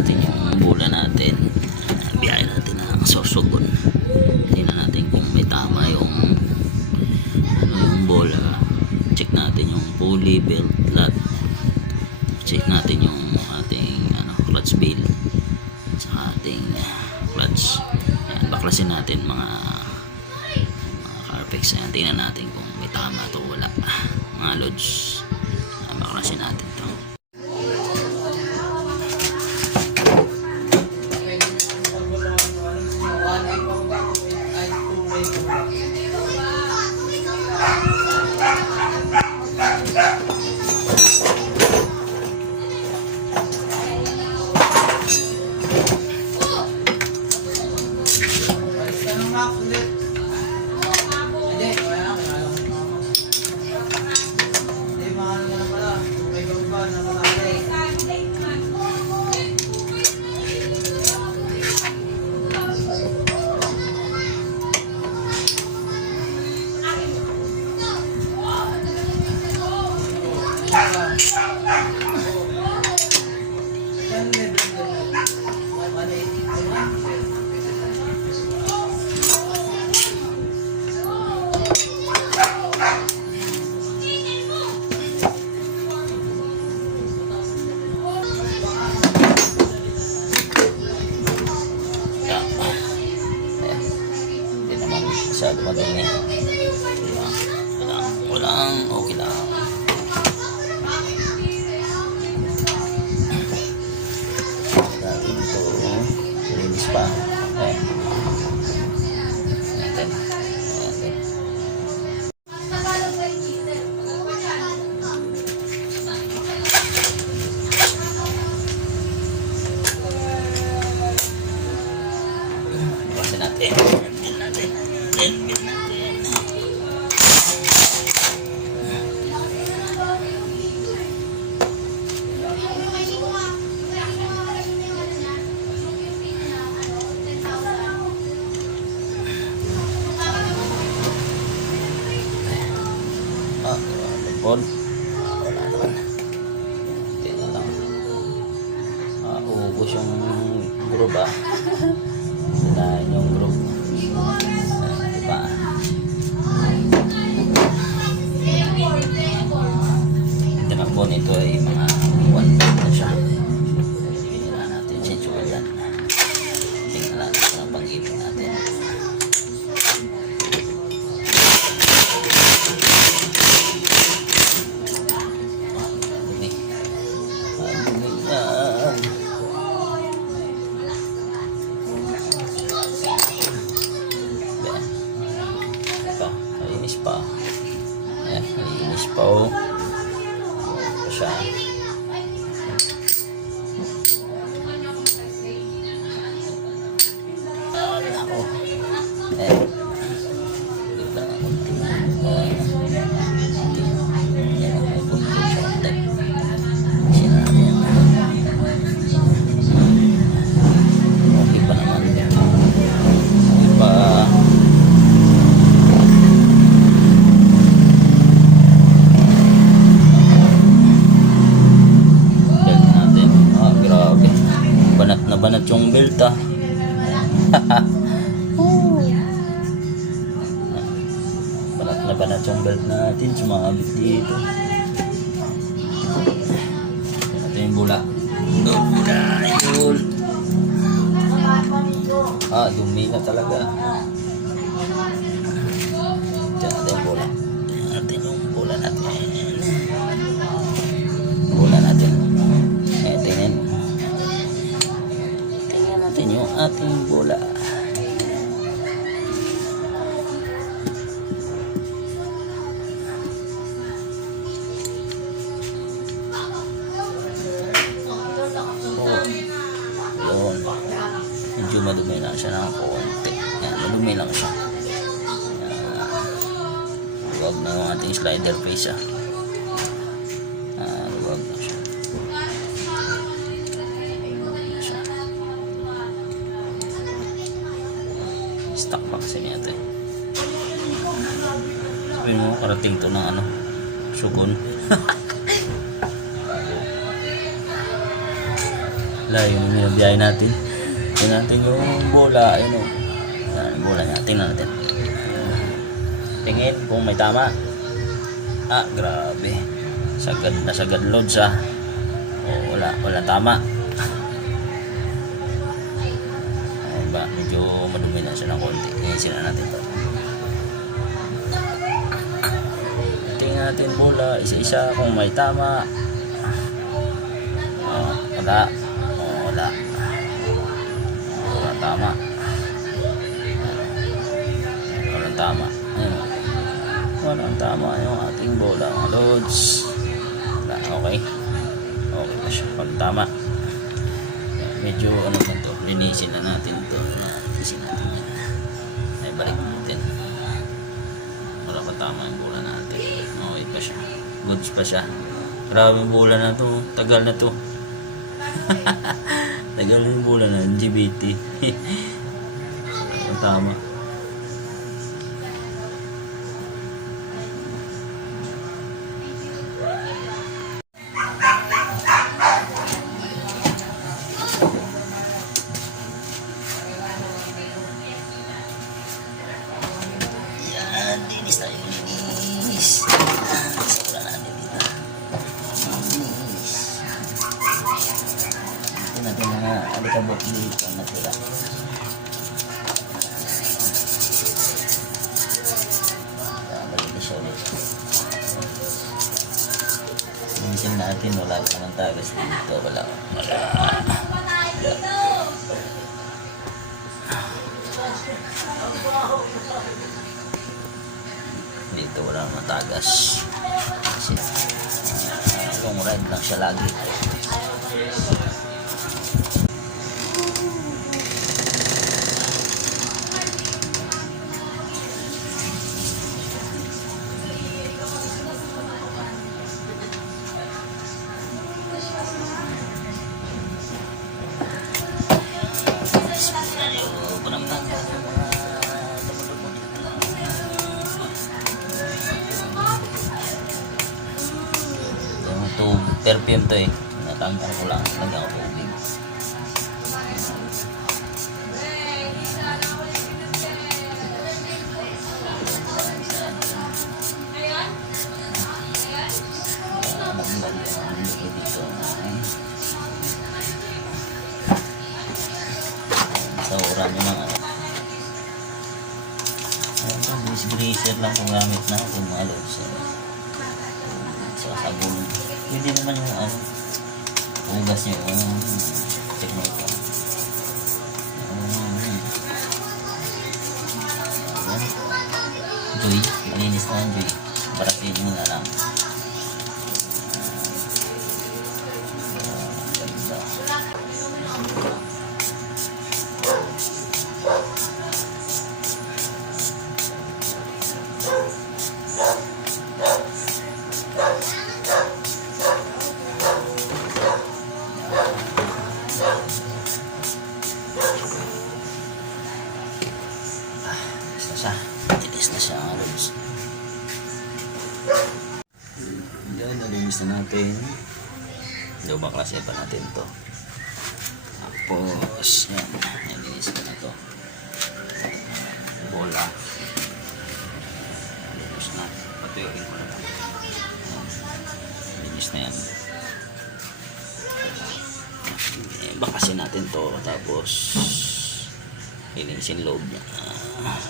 natin yung bola natin. Biyahe natin ng sorsogon. Tingnan natin kung may tama yung ano yung bola. Check natin yung pulley, belt, nut. Check natin yung ating ano, clutch bill sa ating clutch. Ayan, baklasin natin mga mga carpex. Ayan, tingnan natin kung may tama to wala. Mga lods. Ayan, baklasin natin masyado madumi. Malinis pa. Ayan, malinis pa oh. Ito siya. Banat na banat yung belt ah. banat na banat yung belt natin. Sumabit dito. Ito yung bula. Bula. Yun. Ah, dumi na talaga. Slider face ah. Yan, huwag na siya. siya. Stock pa kasi niya ito. Sabihin mo, karating to ng ano, sugon. Layo yung biyahe natin. Tingnan natin yung bola. Ayun o. Yan, yung bola niya. Tingnan natin. Tingin kung may tama. Ah, grabe. Sagad na sagad loads ah. Oh, wala, wala tama. Ayun ba, medyo madumi na siya ng konti. Tingin na natin to. Tingnan natin bola, isa-isa kung may tama. Oh, wala. Oh, wala. Oh, wala tama. Walang tama. Ayun. Walang tama yung ating bola, mga. Wala, okay. Okay na siya. Walang tama. Medyo ano ba to, linisin na natin to. Linisin natin yan. Ay, balik natin. Wala pa tama yung bola natin. Okay pa siya. Goods pa siya. Grabe bola na to. Tagal na to. Tagal yung bola na. Wala tama. Natin, wala ng tagas dito. Wala. Wala. Dito wala naman tagas. Kasi ah, long ride lang siya lagi. Yung to perfume to eh. Natanggal ko lang. Lagyan ko Ayun to, grease greaser lang kung gamit na kung ano sa sa sabon. Pwede naman yung ano, hugas nyo yung technique. Ayan. Joy, malinis na yan, Joy. Baratin mo na lang. Natin. Lumang klase pa natin to. Tapos, yan. Nalinis ko na to. Bola. Linis na. Patuyuin ko na lang. Linis na yan. Eh, bakasin natin to. Tapos, linisin loob niya.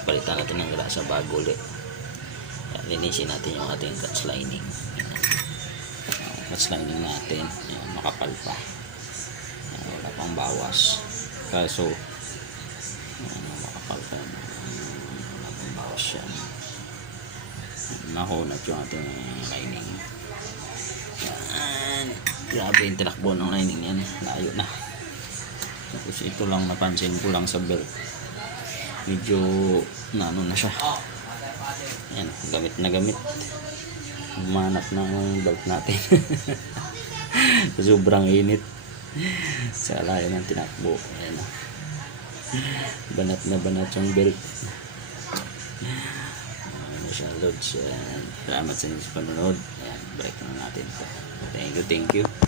Palitan natin ng grasa bago ulit. Linisin natin yung ating catch lining. Lining natin. Yan, makapal pa. Yan, wala pang bawas. Kaso, yan, makapal pa. yan. Wala pang bawas yan. Nahunat yung ating lining. Yan. Grabe yung tinakbo ng lining yan. Layo na. Tapos ito lang napansin ko lang sa belt. Medyo na ano na siya. Yan, gamit na gamit. Manat na yung belt natin. Sobrang init. Sa layo ng tinakbo. Ayan na. Banat na banat yung belt. Ano siya, Lods. Salamat sa inyo sa panonood. Ayan, break na natin. Thank you, thank you.